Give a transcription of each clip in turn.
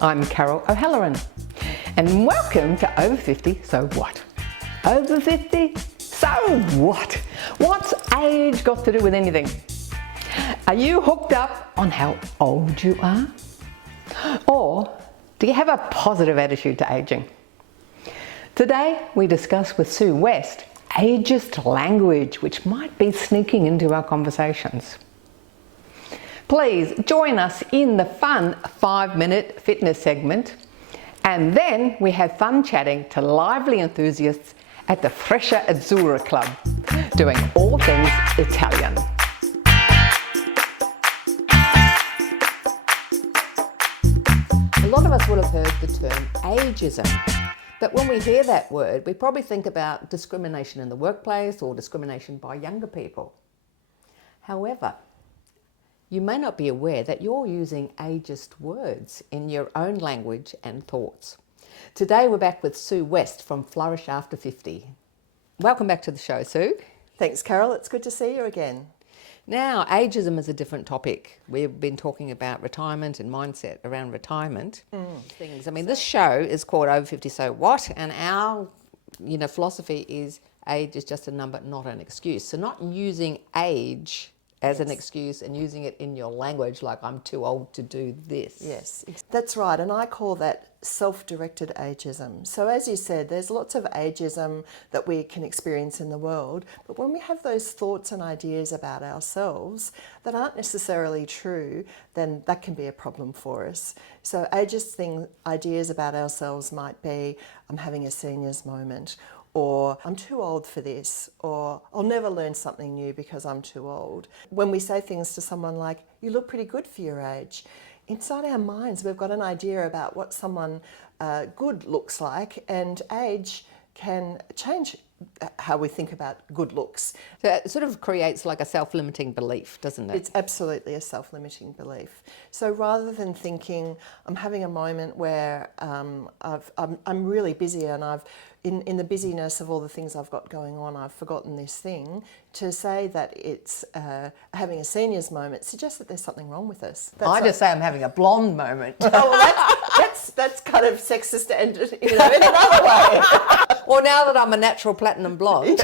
I'm Carol O'Halloran, and welcome to Over 50, So What? Over 50, so what? What's age got to do with anything? Are you hooked up on how old you are? Or do you have a positive attitude to aging? Today we discuss with Sue West ageist language, which might be sneaking into our conversations. Please join us in the fun 5-minute fitness segment, and then we have fun chatting to lively enthusiasts at the Freccia Azzurra Club, doing all things Italian. A lot of us would have heard the term ageism, but when we hear that word, we probably think about discrimination in the workplace or discrimination by younger people. However, you may not be aware that you're using ageist words in your own language and thoughts. Today we're back with Sue West from Flourish After 50. Welcome back to the show, Sue. Thanks, Carol. It's good to see you again. Now, ageism is a different topic. We've been talking about retirement and mindset around retirement things. I mean, this show is called Over 50, So What? And our philosophy is age is just a number, not an excuse. So not using age as an excuse and using it in your language like I'm too old to do this. Yes, that's right. And I call that self-directed ageism. So as you said, there's lots of ageism that we can experience in the world. But when we have those thoughts and ideas about ourselves that aren't necessarily true, then that can be a problem for us. So ageist ideas about ourselves might be, I'm having a senior's moment, or I'm too old for this, or I'll never learn something new because I'm too old. When we say things to someone like, you look pretty good for your age, inside our minds we've got an idea about what someone good looks like, and age can change how we think about good looks. So it sort of creates like a self-limiting belief, doesn't it? It's absolutely a self-limiting belief. So rather than thinking, I'm having a moment where I'm really busy and I've in the busyness of all the things I've got going on, I've forgotten this thing, to say that it's having a senior's moment suggests that there's something wrong with us. I just say I'm having a blonde moment. Oh, well, that's kind of sexist and in another way. Well, now that I'm a natural platinum blonde.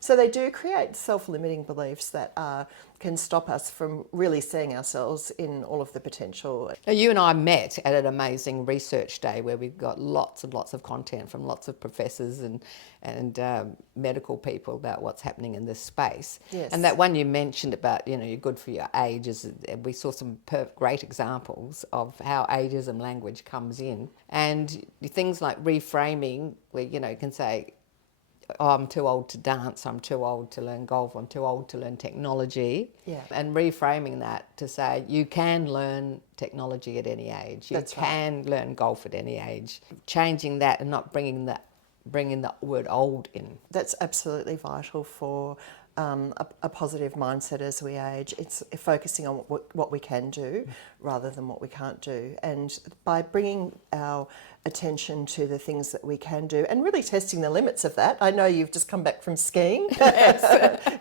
So they do create self-limiting beliefs that can stop us from really seeing ourselves in all of the potential. Now, you and I met at an amazing research day where we've got lots and lots of content from lots of professors and medical people about what's happening in this space. Yes. And that one you mentioned about, you're good for your age, we saw some great examples of how ageism language comes in. And things like reframing, where, you can say, oh, I'm too old to dance, I'm too old to learn golf, I'm too old to learn technology. Yeah. And reframing that to say you can learn technology at any age. You can learn golf at any age. Changing that and not bringing the word old in. That's absolutely vital for a positive mindset as we age. It's focusing on what we can do rather than what we can't do. And by bringing our attention to the things that we can do and really testing the limits of that. I know you've just come back from skiing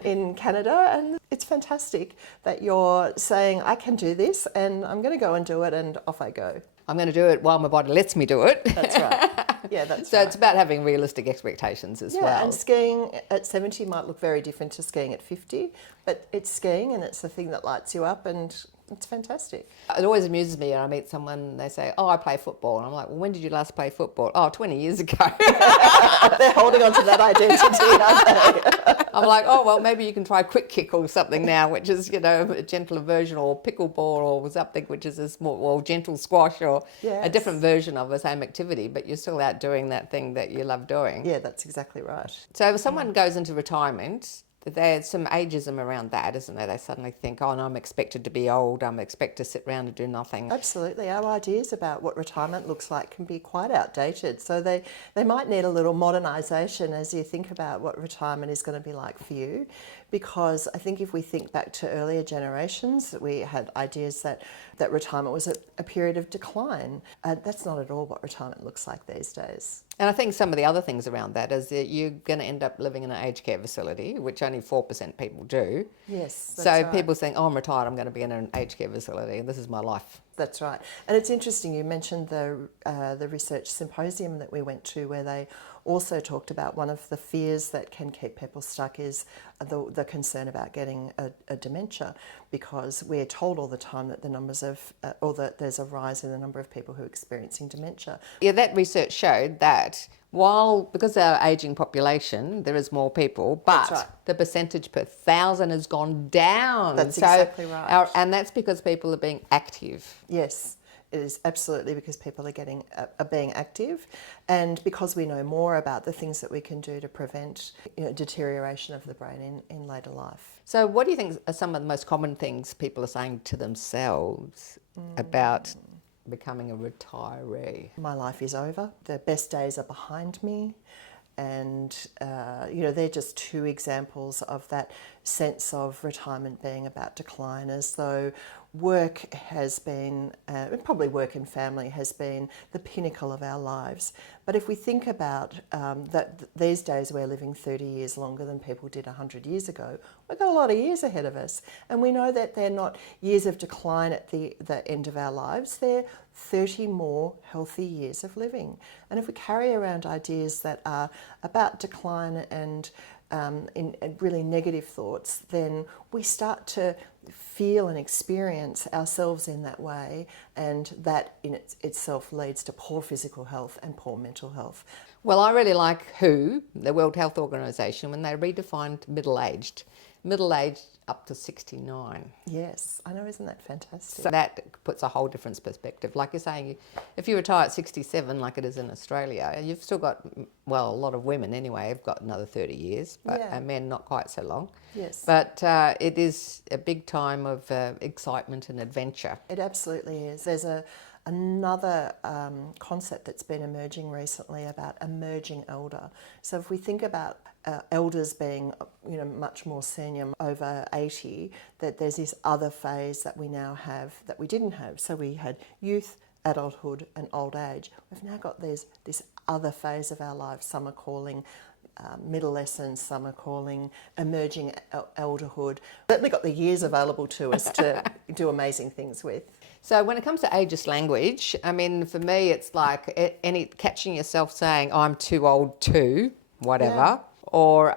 in Canada, and it's fantastic that you're saying, I can do this and I'm going to go and do it, and off I go. I'm going to do it while my body lets me do it. That's right. Yeah, that's so right. It's about having realistic expectations as well. Yeah, and skiing at 70 might look very different to skiing at 50, but it's skiing and it's the thing that lights you up, and it's fantastic. It always amuses me when I meet someone and they say, oh, I play football. And I'm like, well, when did you last play football? Oh, 20 years ago. They're holding on to that identity, aren't they? I'm like, oh, well, maybe you can try quick kick or something now, which is, a gentler version, or pickleball or something, which is or gentle squash, or a different version of the same activity, but you're still out doing that thing that you love doing. Yeah, that's exactly right. So if someone goes into retirement, there's some ageism around that, isn't there? They suddenly think, oh, no, I'm expected to be old, I'm expected to sit around and do nothing. Absolutely. Our ideas about what retirement looks like can be quite outdated. So they might need a little modernisation as you think about what retirement is going to be like for you. Because I think if we think back to earlier generations, we had ideas that retirement was a period of decline. That's not at all what retirement looks like these days. And I think some of the other things around that is that you're going to end up living in an aged care facility, which only 4% people do. Yes, that's so right. people think, oh, I'm retired, I'm going to be in an aged care facility, and this is my life. That's right. And it's interesting, you mentioned the research symposium that we went to, where they also talked about one of the fears that can keep people stuck is the concern about getting a dementia, because we're told all the time that the numbers of, or that there's a rise in the number of people who are experiencing dementia. Yeah, that research showed that because our ageing population, there is more people, but right. the percentage per thousand has gone down. That's exactly right. And that's because people are being active. Yes, it is absolutely because people are being active, and because we know more about the things that we can do to prevent deterioration of the brain in later life. So what do you think are some of the most common things people are saying to themselves about becoming a retiree? My life is over. The best days are behind me. And, they're just two examples of that sense of retirement being about decline, as though work has been, probably work and family has been the pinnacle of our lives. But if we think about that these days we're living 30 years longer than people did 100 years ago, we've got a lot of years ahead of us. And we know that they're not years of decline at the end of our lives, they're 30 more healthy years of living. And if we carry around ideas that are about decline and in really negative thoughts, then we start to feel and experience ourselves in that way, and that in itself leads to poor physical health and poor mental health. Well, I really like the World Health Organization, when they redefined middle-aged up to 69. Yes, I know, isn't that fantastic? So that puts a whole different perspective. Like you're saying, if you retire at 67, like it is in Australia, you've still got, well, a lot of women anyway have got another 30 years, but men not quite so long. Yes. But it is a big time of excitement and adventure. It absolutely is. There's another concept that's been emerging recently about emerging elder. So if we think about elders being, much more senior, over 80, that there's this other phase that we now have that we didn't have. So we had youth, adulthood, and old age. We've now got this other phase of our lives. Some are calling middle-essence, some are calling emerging elderhood. Certainly got the years available to us to do amazing things with. So when it comes to ageist language, I mean, for me, it's like catching yourself saying, I'm too old to, whatever, or,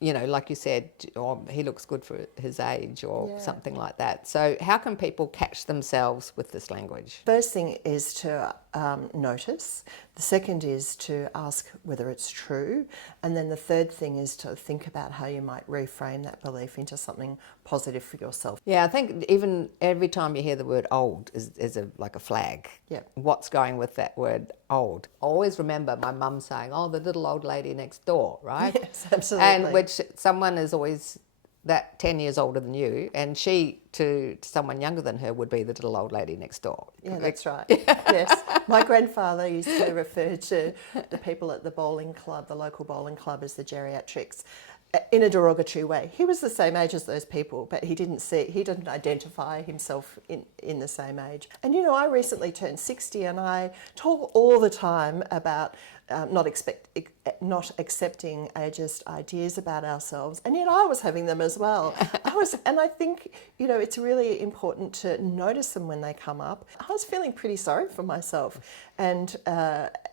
like you said, or he looks good for his age, or something like that. So how can people catch themselves with this language? First thing is to notice. The second is to ask whether it's true. And then the third thing is to think about how you might reframe that belief into something positive for yourself. Yeah, I think even every time you hear the word old is like a flag. Yeah. What's going with that word old? I always remember my mum saying, oh, the little old lady next door, right? Yes, absolutely. And which someone is always that 10 years older than you, and she to someone younger than her would be the little old lady next door. Yeah, that's right. Yes. My grandfather used to refer to the people at the bowling club, the local bowling club, as the geriatrics, in a derogatory way. He was the same age as those people, but he didn't identify himself in the same age. And I recently turned 60, and I talk all the time about not accepting ageist ideas about ourselves, and yet I was having them as well. And I think it's really important to notice them when they come up. I was feeling pretty sorry for myself, and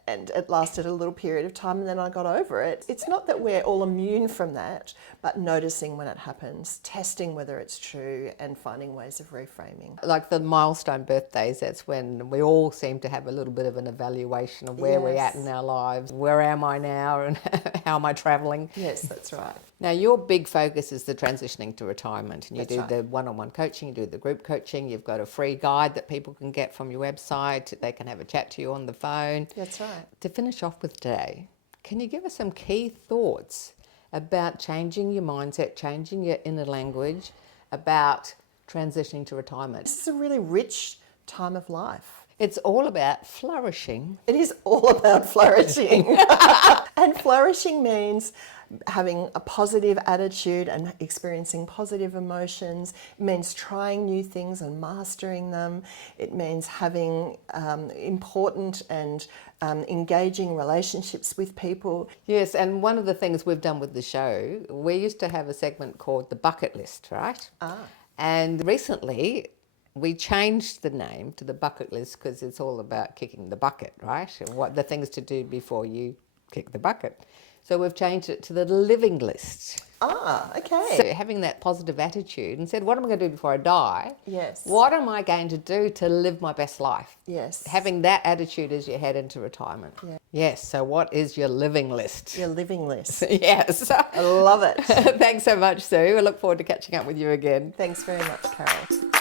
it lasted a little period of time, and then I got over it. It's not that we're all immune from that, but noticing when it happens, testing whether it's true, and finding ways of reframing. Like the milestone birthdays, that's when we all seem to have a little bit of an evaluation of where we're at in our lives. Where am I now, and how am I travelling? Yes, that's right. Now, your big focus is the transitioning to retirement, and you That's do right. the one-on-one coaching, you do the group coaching, you've got a free guide that people can get from your website, they can have a chat to you on the phone. That's right. To finish off with today, can you give us some key thoughts about changing your mindset, changing your inner language, about transitioning to retirement? This is a really rich time of life. It's all about flourishing. It is all about flourishing. And flourishing means having a positive attitude and experiencing positive emotions. It means trying new things and mastering them. It means having important and engaging relationships with people. Yes, and one of the things we've done with the show, we used to have a segment called the bucket list, right? And recently we changed the name to the bucket list because it's all about kicking the bucket, right? And what the things to do before you kick the bucket. So we've changed it to the living list. Ah, okay. So having that positive attitude and said, what am I going to do before I die? Yes. What am I going to do to live my best life? Yes. Having that attitude as you head into retirement. Yeah. Yes. So what is your living list? Your living list. Yes. I love it. Thanks so much, Sue. I look forward to catching up with you again. Thanks very much, Carol.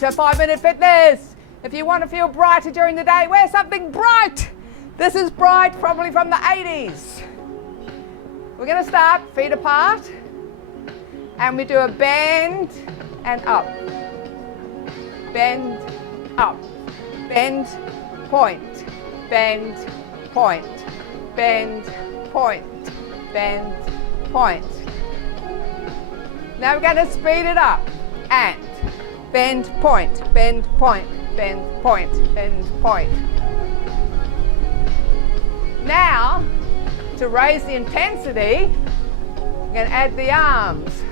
To 5 Minute Fitness. If you want to feel brighter during the day, wear something bright. This is bright, probably from the 80s. We're going to start feet apart and we do a bend and up. Bend, up. Bend, point. Bend, point. Bend, point. Bend, point. Now we're going to speed it up and bend, point, bend, point, bend, point, bend, point. Now, to raise the intensity, we're going to add the arms.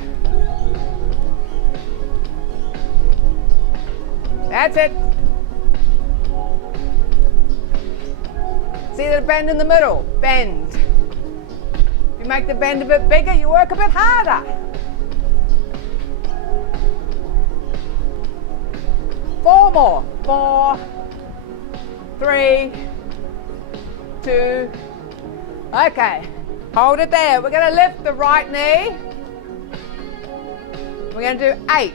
That's it. See the bend in the middle? Bend. If you make the bend a bit bigger, you work a bit harder. 4 more. 4, 3, 2. Okay. Hold it there. We're going to lift the right knee. We're going to do 8.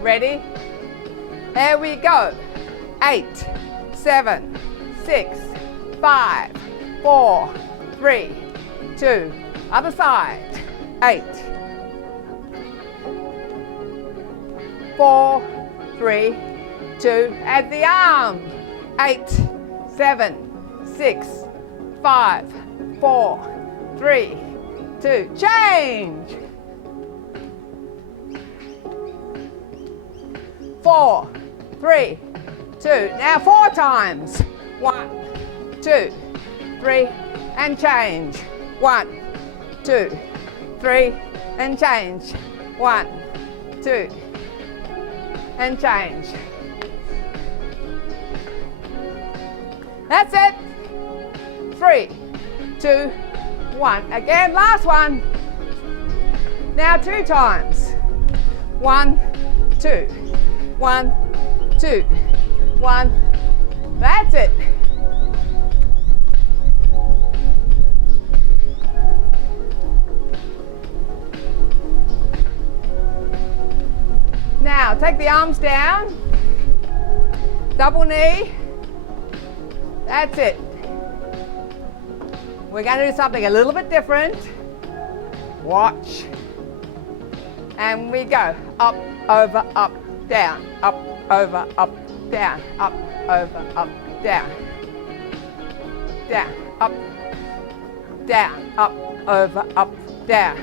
Ready? Here we go. 8, 7, 6, 5, 4, 3, 2. Other side. 8. 4, 3, 2, add the arm. 8, 7, 6, 5, 4, 3, 2, change. 4, 3, 2, now 4 times. 1, 2, 3, and change. 1, 2, 3, and change. 1, 2, and change. That's it. 3, 2, 1. Again, last one. Now 2 times. 1, 2, 1, 2, 1. That's it. Now take the arms down, double knee, that's it. We're going to do something a little bit different. Watch. And we go up, over, up, down, up, over, up, down, up, over, up, down, down, up, down, up, over, up, down.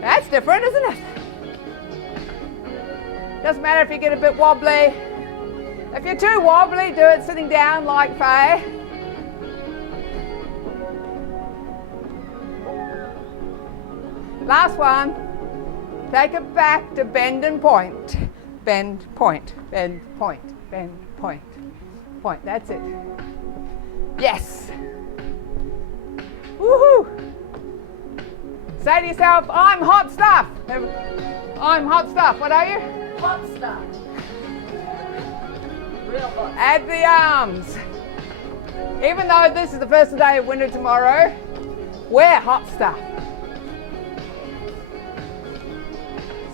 That's different, isn't it? Doesn't matter if you get a bit wobbly. If you're too wobbly, do it sitting down like Faye. Last one. Take it back to bend and point. Bend, point, bend, point, bend, point, point. That's it. Yes. Woohoo! Say to yourself, I'm hot stuff. I'm hot stuff. What are you? Hot stuff. Real hot. Add the arms. Even though this is the first day of winter tomorrow, wear hot stuff.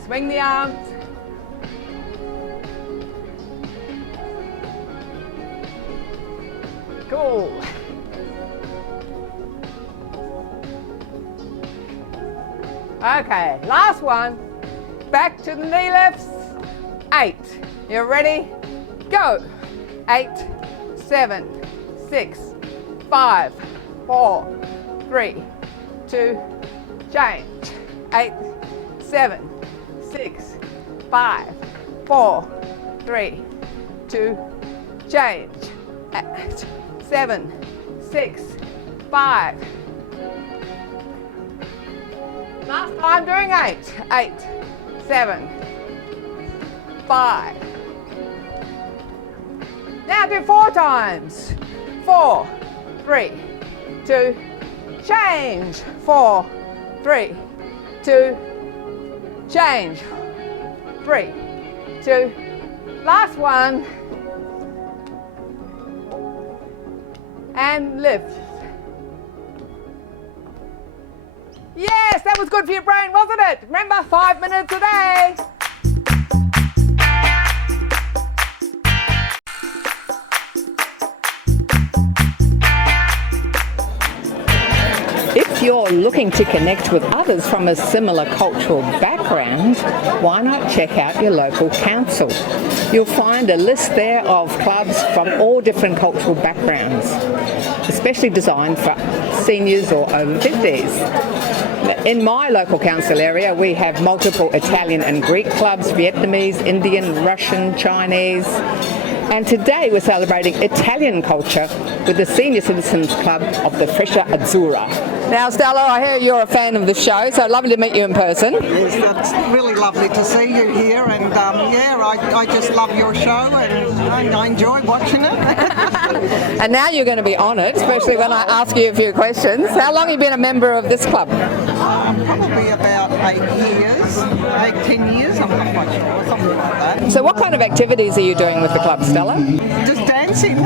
Swing the arms. Cool. Okay, last one. Back to the knee lifts. 8. You ready? Go. 8, 7, 6, 5, 4, 3, 2, change. 8, 7, 6, 5, 4, 3, 2, change. 8, 7, 6, 5. Last time doing 8. 8, 7, 5. Now do 4 times. 4, 3, 2, change. 4, 3, 2, change. 3, 2, last one. And lift. Yes, that was good for your brain, wasn't it? Remember, 5 minutes a day. If you're looking to connect with others from a similar cultural background, why not check out your local council? You'll find a list there of clubs from all different cultural backgrounds, especially designed for seniors or over 50s. In my local council area, we have multiple Italian and Greek clubs, Vietnamese, Indian, Russian, Chinese. And today we're celebrating Italian culture with the Senior Citizens Club of the Freccia Azzurra. Now, Stella, I hear you're a fan of the show, so lovely to meet you in person. Yes, that's really lovely to see you here, and I just love your show, and I enjoy watching it. And now you're going to be honoured, especially when I ask you a few questions. How long have you been a member of this club? Probably about 10 years, I'm not quite sure, something like that. So what kind of activities are you doing with the club, Stella? Just dancing.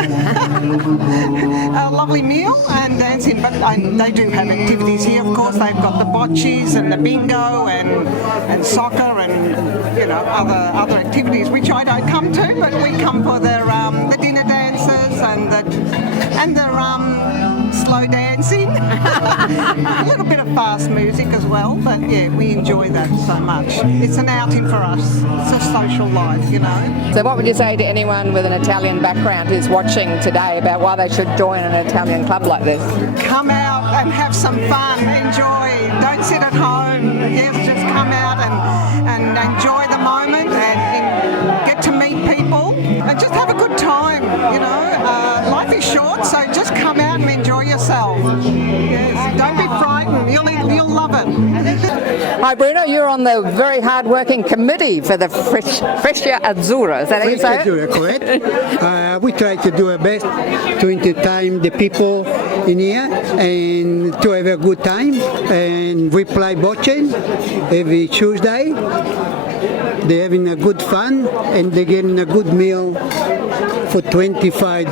A lovely meal and dancing, but they do have activities here, of course. They've got the bocces and the bingo and soccer and other activities which I don't come to, but we come for the dinner dances and the slow dancing. A little bit of fast music as well, but yeah, we enjoy that so much. It's an outing for us. It's a social life, So what would you say to anyone with an Italian background who's watching today about why they should join an Italian club like this? Come out and have some fun, enjoy. Don't sit at home. Yes, just come out and enjoy the moment and get to meet people and just have a good time. Life is short, so just come out and enjoy yourself. Yes, don't be frightened. You'll love it. Hi, Bruno. You're on the very hard-working committee for the Freccia Azzurra. Is that how you say it? Azzurra, correct. We try to do our best to entertain the people in here and to have a good time. And we play bocce every Tuesday. They're having a good fun and they're getting a good meal for $25.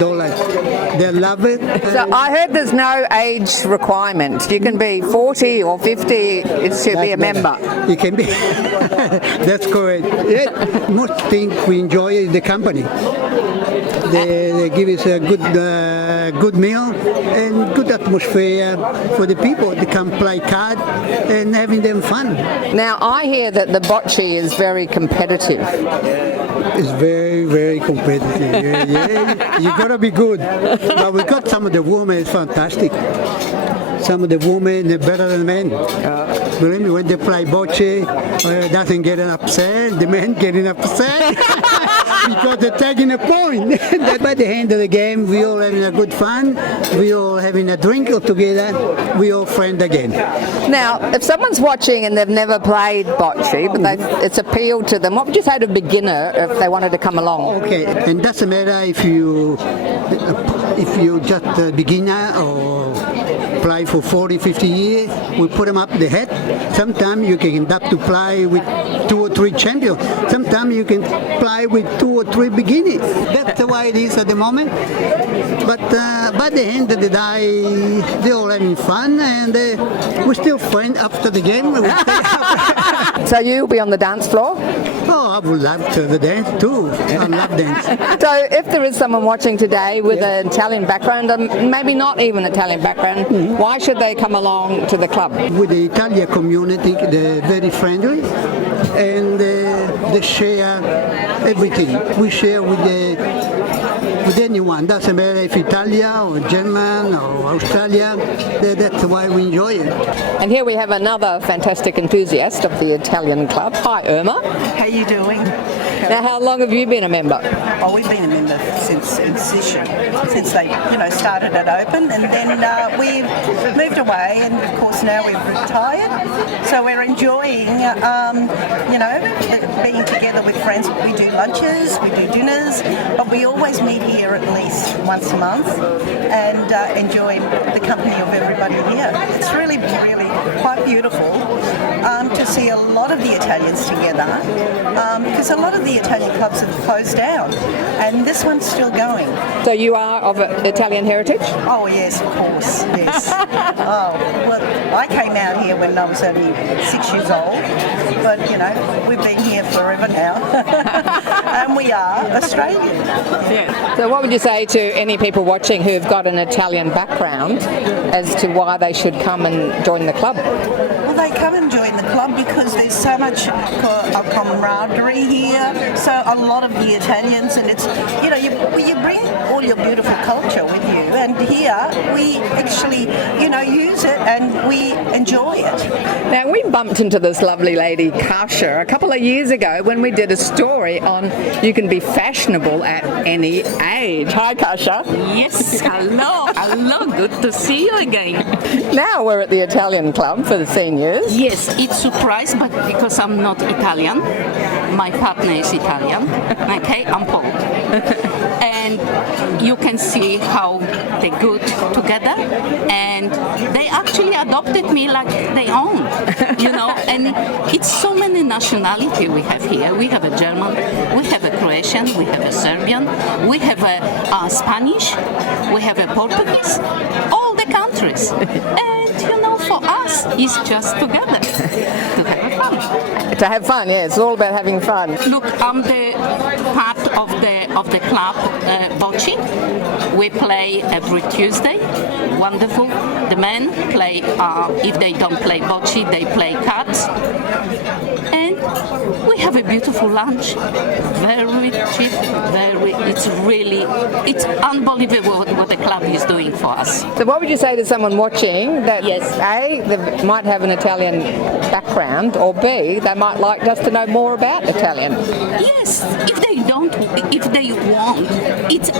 They love it. So I heard there's no age requirement. You can be 40 or 50. It should be a member. You can be. That's correct. Yeah, most thing we enjoy is the company. They give us a good meal and good atmosphere for the people to come play card and having them fun. Now I hear that the bocce is very competitive. It's very, very competitive. Yeah, you gotta be good. But we got some of the women. It's fantastic. Some of the women are better than men. Believe me, when they play bocce, doesn't get upset. The men getting upset because they're taking a point. By the end of the game, we all having a good fun. We all having a drink together. We all friends again. Now, if someone's watching and they've never played bocce, but it's appealed to them, what would you say to a beginner if they wanted to come along? Okay, and doesn't matter if you just a beginner or play for 40, 50 years, we put them up the head. Sometimes you can end up to play with 2 or 3 champions. Sometimes you can play with 2 or 3 beginners. That's the way it is at the moment. But by the end of the day, they're all having fun and we're still friends after the game. So you'll be on the dance floor? Oh, I would love to dance too. I love dance. So if there is someone watching today with an Italian background, and maybe not even Italian background, why should they come along to the club? With the Italian community, they're very friendly and they share everything. We share with with anyone. Doesn't matter if Italia or German or Australia. That's why we enjoy it. And here we have another fantastic enthusiast of the Italian club. Hi, Irma. How you doing? Now, how long have you been a member? Oh, we've been a member since inception, since they, started it open, and then we've moved away, and of course now we've retired. So we're enjoying, being together with friends. We do lunches, we do dinners, but we always meet here at least once a month and enjoy the company of everybody here. It's really, really quite beautiful to see a lot of the Italians together, because a lot of the Italian clubs have closed down, and this one's still going. So you are of Italian heritage? Oh yes, of course, yes. Oh, well, I came out here when I was only 6 years old, but we've been here forever now, and we are Australian. Yeah. So what would you say to any people watching who've got an Italian background as to why they should come and join the club? Well, they come and join the club because there's so much camaraderie here. So a lot of the Italians, and it's you bring all your beautiful culture with you, and here we actually use it and we enjoy it. Now, we bumped into this lovely lady, Kasha, a couple of years ago when we did a story on you can be fashionable at any age. Hi, Kasha. Yes, hello, good to see you again. Now we're at the Italian club for the seniors. Yes, it's surprise, but because I'm not Italian, my partner is Italian, okay, I'm Paul. And you can see how they're good together, and they actually adopted me like their own, and it's so many nationality we have here. We have a German, we have a Croatian, we have a Serbian, we have a Spanish, we have a Portuguese, all the countries. And for us, it's just together to have fun. To have fun, yeah, it's all about having fun. Look, I'm the part of the club bocce. We play every Tuesday. Wonderful. The men play. If they don't play bocce, they play cards. And we have a beautiful lunch. Very cheap. It's unbelievable what the club is doing for us. So what would you say to someone watching that Yes. A, they might have an Italian background, or B, they might like just to know more about Italian? Yes, if they want,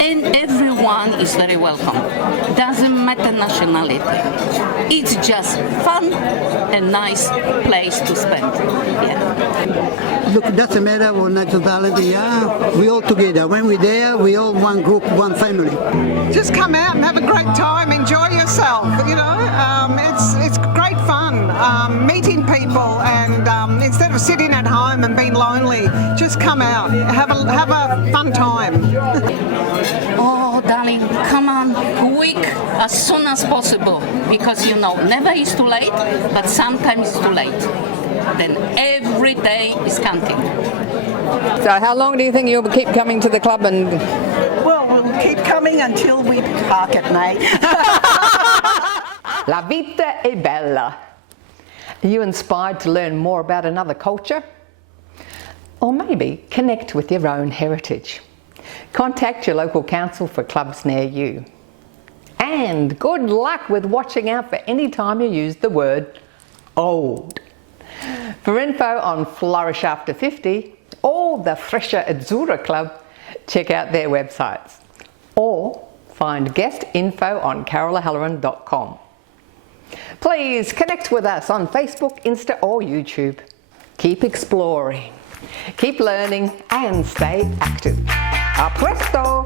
and everyone is very welcome. Doesn't matter nationality. It's just fun and nice place to spend. Yeah. Look, it doesn't matter what nationality, we all together. When we're there, we all one group, one family. Just come out and have a great time, enjoy yourself, it's great fun, meeting people, and instead of sitting at home and being lonely, just come out, have a fun time. Oh, darling, come on, quick, as soon as possible, because never is too late, but sometimes it's too late. Then every day is counting. So how long do you think you'll keep coming to the club? And Well, we'll keep coming until we park at night. La vita è bella. Are you inspired to learn more about another culture? Or maybe connect with your own heritage. Contact your local council for clubs near you. And good luck with watching out for any time you use the word old. For info on Flourish After 50 or the Fresher Azzurra Club, check out their websites. Or find guest info on carolahalloran.com. Please connect with us on Facebook, Insta or YouTube. Keep exploring, keep learning and stay active. A presto!